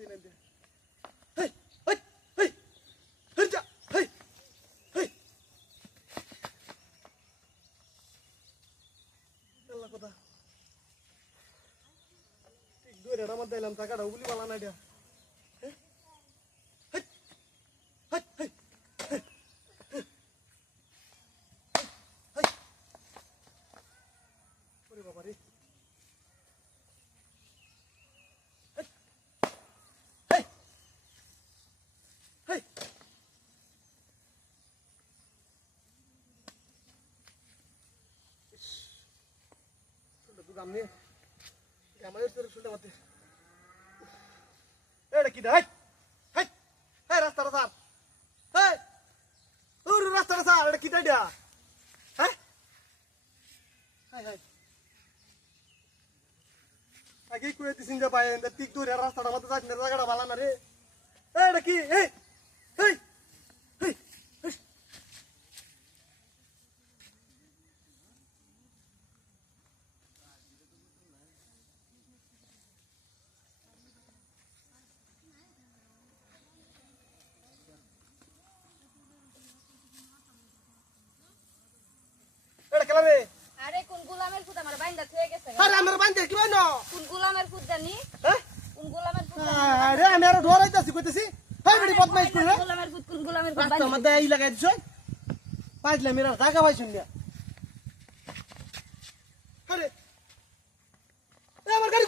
তুই না দে হেই হেই হেই হেই যা হেই হেই আল্লাহ কথা ঠিক দূরে আমার দিলাম টাকাটা গুলি বালা না দিয়া হেই হেই হেই হেই হেই ওরে বাবা রে হেই শুনতে তো দাম নেই আমাদের শুনতে পাতে এটা কি দেখ হেই হেই রাস্তাটা স্যার হেই ওর রাস্তাটা স্যার এটা কি দেয়া হ্যাঁ হাই হাই আগে কই দিছিন যে ভাই এন্ড ঠিক দূরে রাস্তাটা মধ্যে যাচ্ছে না জায়গাটা ভালো না রে এটা কি এই হেই হেই এটা কেলা রে আরে কোন গোলামের ফুট আমার বাইন্দা থয়ে গেছে আরে আমার বান্ধে কি বাইনো কোন গোলামের ফুট জানি হ্যাঁ কোন গোলামের ফুট আরে আমি আর ডরাইতাছি কইতাছি হেই বড়ি বদমাইশ করে রে গোলামের ফুট কোন গোলামের ফুট রাস্তা মধ্যে এই লাগাই দিছ পাইলে মেরা জায়গা পাইছুন না আরে আমার গাড়ি